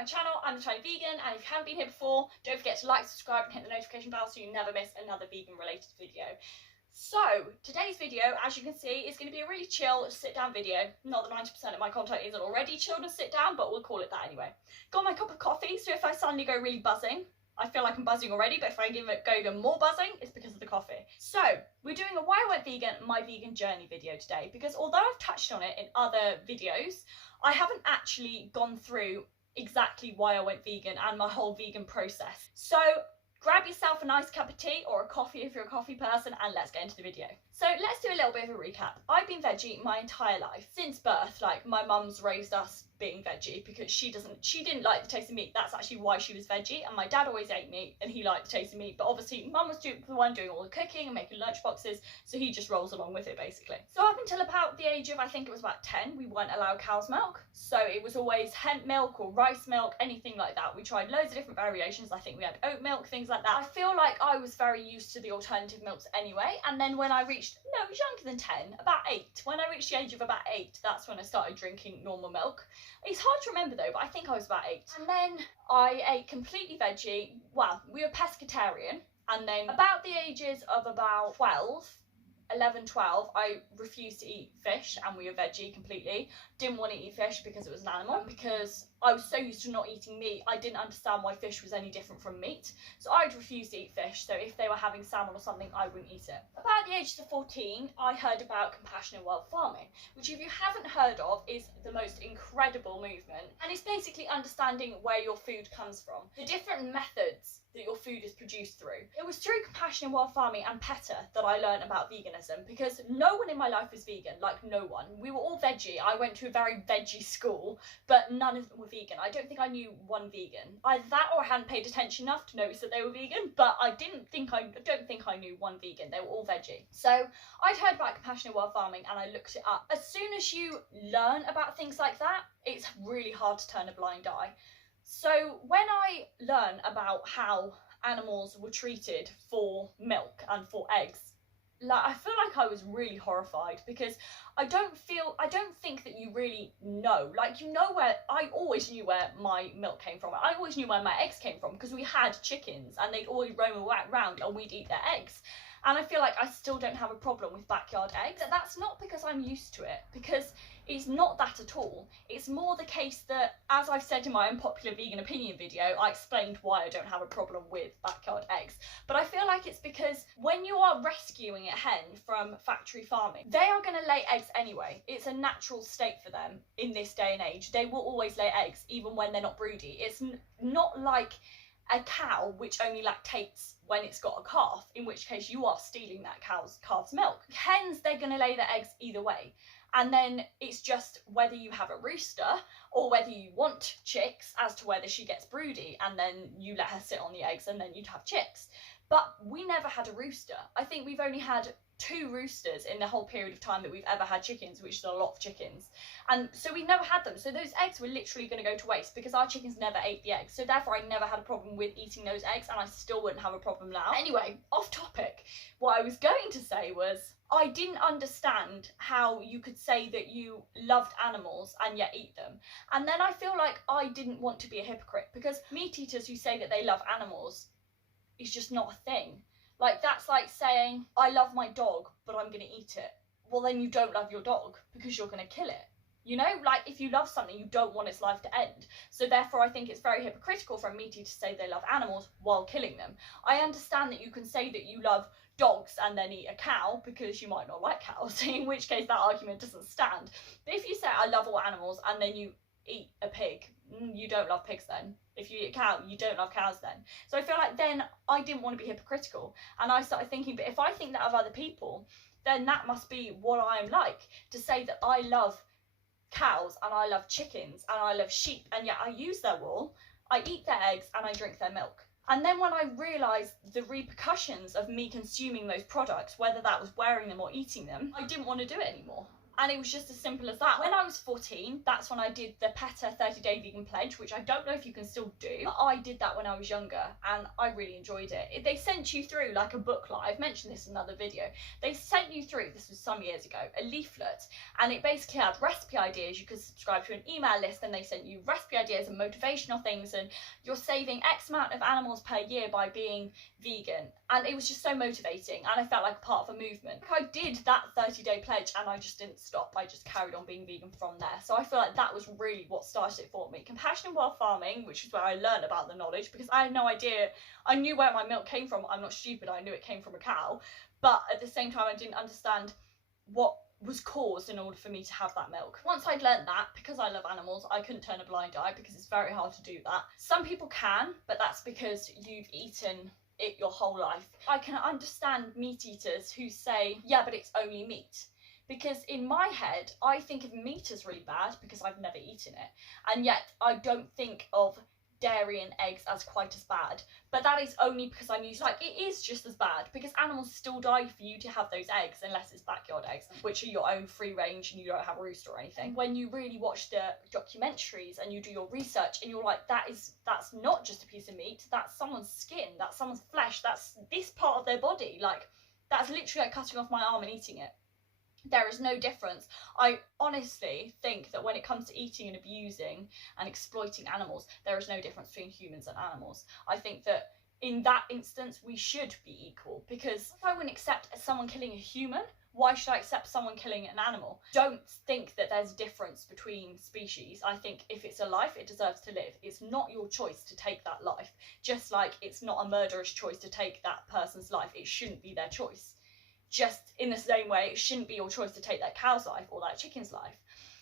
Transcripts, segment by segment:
my channel. I'm the Tiny Vegan, and if you haven't been here before, don't forget to like, subscribe and hit the notification bell so you never miss another vegan related video. So today's video, as you can see, is going to be a really chill sit down video. Not that 90% of my content isn't already chilled and sit down, but we'll call it that anyway. Got my cup of coffee, so if I suddenly go really buzzing, I feel like I'm buzzing already, but if I go even more buzzing, it's because of the coffee. So we're doing a why I went vegan, my vegan journey video today, because although I've touched on it in other videos, I haven't actually gone through exactly why I went vegan and my whole vegan process. So grab yourself a nice cup of tea or a coffee if you're a coffee person, and let's get into the video. So let's do a little bit of a recap. I've been veggie my entire life, since birth. Like, my mum's raised us being veggie because she didn't like the taste of meat. That's actually why she was veggie, and my dad always ate meat and he liked the taste of meat, but obviously mum was the one doing all the cooking and making lunch boxes, so he just rolls along with it basically. So up until about the age of, I think it was about 10, we weren't allowed cow's milk, so it was always hemp milk or rice milk, anything like that. We tried loads of different variations. I think we had oat milk, things like that. I feel like I was very used to the alternative milks anyway, and then when I reached, no, it was younger than 10, about 8, when I reached the age of about 8, that's when I started drinking normal milk. It's hard to remember though, but I think I was about 8. And then I ate completely veggie. Well, we were pescatarian, and then about the ages of about 11, 12, I refused to eat fish, and we were veggie completely. Didn't want to eat fish because it was an animal, because I was so used to not eating meat, I didn't understand why fish was any different from meat. So I'd refuse to eat fish, so if they were having salmon or something, I wouldn't eat it. About the age of 14, I heard about compassionate wild farming, which if you haven't heard of is the most incredible movement, and it's basically understanding where your food comes from, the different methods that your food is produced through. It was through compassionate wild farming and PETA that I learned about veganism, because no one in my life was vegan, like no one. We were all veggie. I went to a very veggie school, but none of them were vegan. I don't think I knew one vegan. Either that or I hadn't paid attention enough to notice that they were vegan, but I don't think I knew one vegan. They were all veggie. So I'd heard about compassionate wild farming and I looked it up. As soon as you learn about things like that, it's really hard to turn a blind eye. So when I learned about how animals were treated for milk and for eggs, like, I feel like I was really horrified, because I don't think that you really know. Like, you know, where I always knew where my milk came from. I always knew where my eggs came from, because we had chickens and they'd always roam around and we'd eat their eggs. And I feel like I still don't have a problem with backyard eggs. That's not because I'm used to it, because it's not that at all. It's more the case that, as I've said in my unpopular vegan opinion video, I explained why I don't have a problem with backyard eggs. But I feel like it's because when you are rescuing a hen from factory farming, they are going to lay eggs anyway. It's a natural state for them in this day and age. They will always lay eggs, even when they're not broody. It's not like a cow which only lactates when it's got a calf, in which case you are stealing that calf's milk. Hens, they're going to lay their eggs either way. And then it's just whether you have a rooster or whether you want chicks as to whether she gets broody, and then you let her sit on the eggs and then you'd have chicks. But we never had a rooster. I think we've only had 2 roosters in the whole period of time that we've ever had chickens, which is a lot of chickens. And so we've never had them. So those eggs were literally going to go to waste, because our chickens never ate the eggs. So therefore I never had a problem with eating those eggs, and I still wouldn't have a problem now. Anyway, off topic. What I was going to say was, I didn't understand how you could say that you loved animals and yet eat them. And then I feel like I didn't want to be a hypocrite, because meat eaters who say that they love animals is just not a thing. Like, that's like saying, I love my dog, but I'm going to eat it. Well, then you don't love your dog, because you're going to kill it. You know, like, if you love something, you don't want its life to end. So therefore, I think it's very hypocritical for a meat eater to say they love animals while killing them. I understand that you can say that you love dogs and then eat a cow, because you might not like cows, in which case that argument doesn't stand. But if you say, I love all animals, and then you eat a pig, you don't love pigs then. If you eat a cow, you don't love cows then. So I feel like then I didn't want to be hypocritical, and I started thinking, but if I think that of other people, then that must be what I'm like, to say that I love cows and I love chickens and I love sheep, and yet I use their wool, I eat their eggs and I drink their milk. And then when I realised the repercussions of me consuming those products, whether that was wearing them or eating them, I didn't want to do it anymore. And it was just as simple as that. When I was 14, that's when I did the PETA 30-day vegan pledge, which I don't know if you can still do, but I did that when I was younger and I really enjoyed it. They sent you through like a booklet. I've mentioned this in another video. They sent you through, this was some years ago, a leaflet, and it basically had recipe ideas. You could subscribe to an email list and they sent you recipe ideas and motivational things, and you're saving X amount of animals per year by being vegan. And it was just so motivating and I felt like a part of a movement. I did that 30-day pledge and I just didn't stop. I just carried on being vegan from there. So I feel like that was really what started it for me. Compassion and wild farming, which is where I learned about the knowledge, because I had no idea. I knew where my milk came from. I'm not stupid. I knew it came from a cow. But at the same time, I didn't understand what was caused in order for me to have that milk. Once I'd learned that, because I love animals, I couldn't turn a blind eye because it's very hard to do that. Some people can, but that's because you've eaten it your whole life. I can understand meat eaters who say, yeah, but it's only meat. Because in my head, I think of meat as really bad because I've never eaten it. And yet I don't think of dairy and eggs as quite as bad. But that is only because I'm used to, like, it is just as bad because animals still die for you to have those eggs unless it's backyard eggs, which are your own free range and you don't have a rooster or anything. When you really watch the documentaries and you do your research and you're like, that's not just a piece of meat, that's someone's skin, that's someone's flesh, that's this part of their body, like, that's literally like cutting off my arm and eating it. There is no difference. I honestly think that when it comes to eating and abusing and exploiting animals, there is no difference between humans and animals. I think that in that instance, we should be equal, because if I wouldn't accept someone killing a human, why should I accept someone killing an animal? Don't think that there's a difference between species. I think if it's a life, it deserves to live. It's not your choice to take that life. Just like it's not a murderous choice to take that person's life. It shouldn't be their choice. Just in the same way, it shouldn't be your choice to take that cow's life or that chicken's life.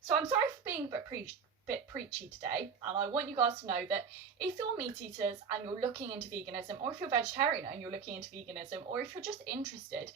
So I'm sorry for being a bit preachy today, and I want you guys to know that if you're meat eaters and you're looking into veganism, or if you're vegetarian and you're looking into veganism, or if you're just interested,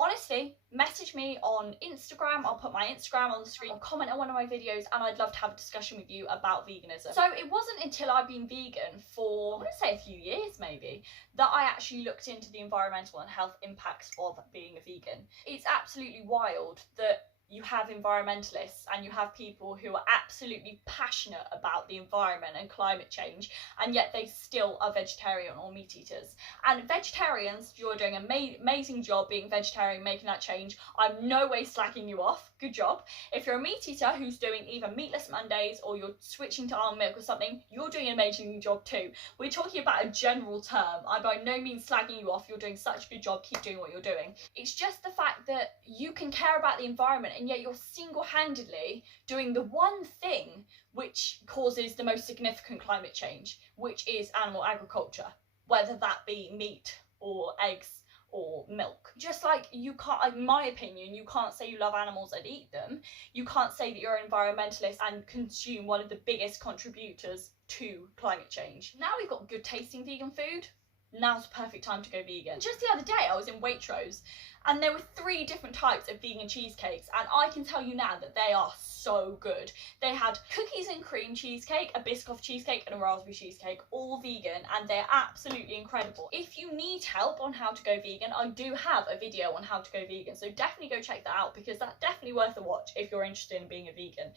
honestly, message me on Instagram. I'll put my Instagram on the screen, comment on one of my videos, and I'd love to have a discussion with you about veganism. So it wasn't until I've been vegan for, I want to say a few years maybe, that I actually looked into the environmental and health impacts of being a vegan. It's absolutely wild that you have environmentalists and you have people who are absolutely passionate about the environment and climate change, and yet they still are vegetarian or meat eaters. And vegetarians, you're doing an amazing job being vegetarian, making that change. I'm no way slacking you off. Good job. If you're a meat eater who's doing either meatless Mondays or you're switching to almond milk or something, you're doing an amazing job too. We're talking about a general term. I'm by no means slagging you off. You're doing such a good job. Keep doing what you're doing. It's just the fact that you can care about the environment and yet you're single-handedly doing the one thing which causes the most significant climate change, which is animal agriculture, whether that be meat or eggs or milk. Just like you can't, in my opinion, you can't say you love animals and eat them. You can't say that you're an environmentalist and consume one of the biggest contributors to climate change. Now we've got good tasting vegan food. Now's the perfect time to go vegan. Just the other day I was in Waitrose and there were 3 different types of vegan cheesecakes, and I can tell you now that they are so good. They had cookies and cream cheesecake, a Biscoff cheesecake and a raspberry cheesecake, all vegan, and they're absolutely incredible. If you need help on how to go vegan, I do have a video on how to go vegan, so definitely go check that out because that's definitely worth a watch if you're interested in being a vegan.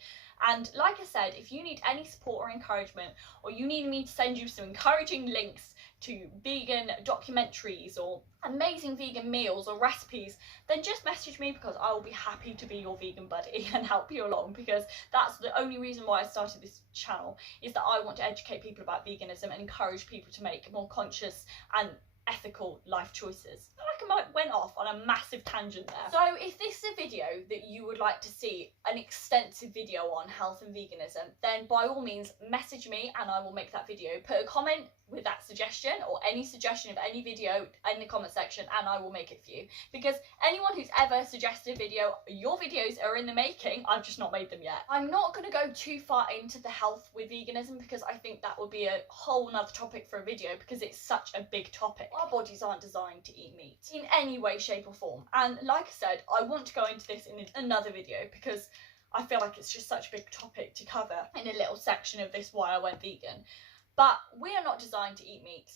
And like I said, if you need any support or encouragement, or you need me to send you some encouraging links to vegan documentaries or amazing vegan meals or recipes, then just message me because I will be happy to be your vegan buddy and help you along, because that's the only reason why I started this channel, is that I want to educate people about veganism and encourage people to make more conscious and ethical life choices. I feel like I went off on a massive tangent there. So if this is a video that you would like to see an extensive video on health and veganism, then by all means message me and I will make that video. Put a comment with that suggestion or any suggestion of any video in the comment section and I will make it for you, because anyone who's ever suggested a video, your videos are in the making. I've just not made them yet. I'm not going to go too far into the health with veganism because I think that would be a whole nother topic for a video, because it's such a big topic. Our bodies aren't designed to eat meat in any way, shape or form, and like I said, I want to go into this in another video because I feel like it's just such a big topic to cover in a little section of this why I went vegan. But we are not designed to eat meat.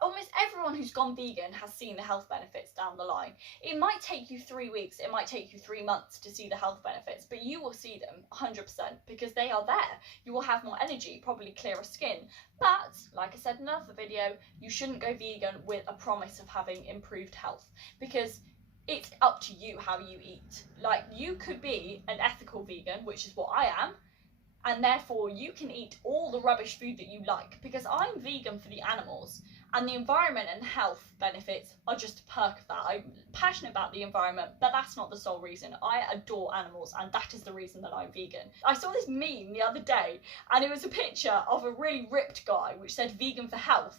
almost everyone who's gone vegan has seen the health benefits down the line. It might take you 3 weeks, it might take you 3 months to see the health benefits, but you will see them 100% because they are there. You will have more energy, probably clearer skin. But, like I said in another video, you shouldn't go vegan with a promise of having improved health, because it's up to you how you eat. Like, you could be an ethical vegan, which is what I am, and therefore you can eat all the rubbish food that you like, because I'm vegan for the animals, and the environment and health benefits are just a perk of that. I'm passionate about the environment, but that's not the sole reason. I adore animals, and that is the reason that I'm vegan. I saw this meme the other day, and it was a picture of a really ripped guy which said vegan for health,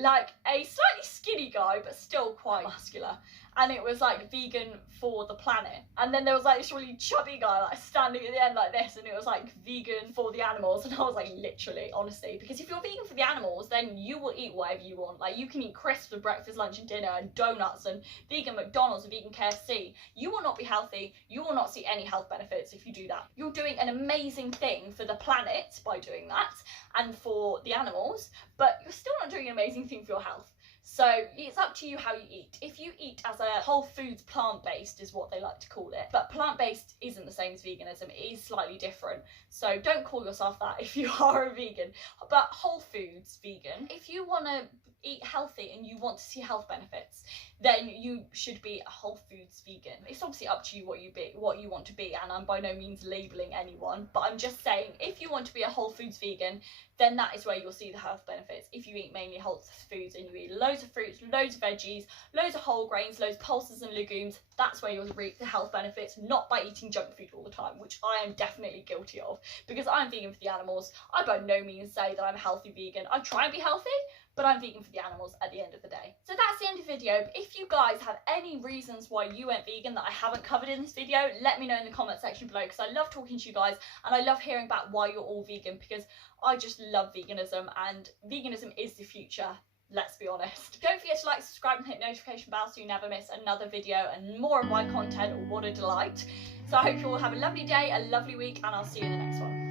like a slightly skinny guy but still quite muscular, and it was like vegan for the planet, and then there was like this really chubby guy like standing at the end like this, and it was like vegan for the animals. And I was like, literally, honestly, because if you're vegan for the animals, then you will eat whatever you want. Like, you can eat crisps for breakfast, lunch and dinner, and donuts and vegan McDonald's and vegan KFC. You will not be healthy, you will not see any health benefits if you do that. You're doing an amazing thing for the planet by doing that, and for the animals, but you're still not doing an amazing thing for your health. So it's up to you how you eat. If you eat as a whole foods plant-based is what they like to call it, but plant-based isn't the same as veganism, it is slightly different. So don't call yourself that if you are a vegan, but whole foods vegan. If you want to eat healthy and you want to see health benefits, then you should be a whole foods vegan. It's obviously up to you what you want to be, and I'm by no means labeling anyone, but I'm just saying, if you want to be a whole foods vegan, then that is where you'll see the health benefits. If you eat mainly whole foods and you eat loads of fruits, loads of veggies, loads of whole grains, loads of pulses and legumes, that's where you'll reap the health benefits, not by eating junk food all the time, which I am definitely guilty of, because I'm vegan for the animals. I by no means say that I'm a healthy vegan. I try and be healthy, but I'm vegan for the animals at the end of the day. So that's the end of the video. But if you guys have any reasons why you went vegan that I haven't covered in this video, let me know in the comment section below, because I love talking to you guys and I love hearing about why you're all vegan, because I just love veganism, and veganism is the future. Let's be honest. Don't forget to like, subscribe and hit the notification bell so you never miss another video and more of my content. What a delight. So I hope you all have a lovely day, a lovely week, and I'll see you in the next one.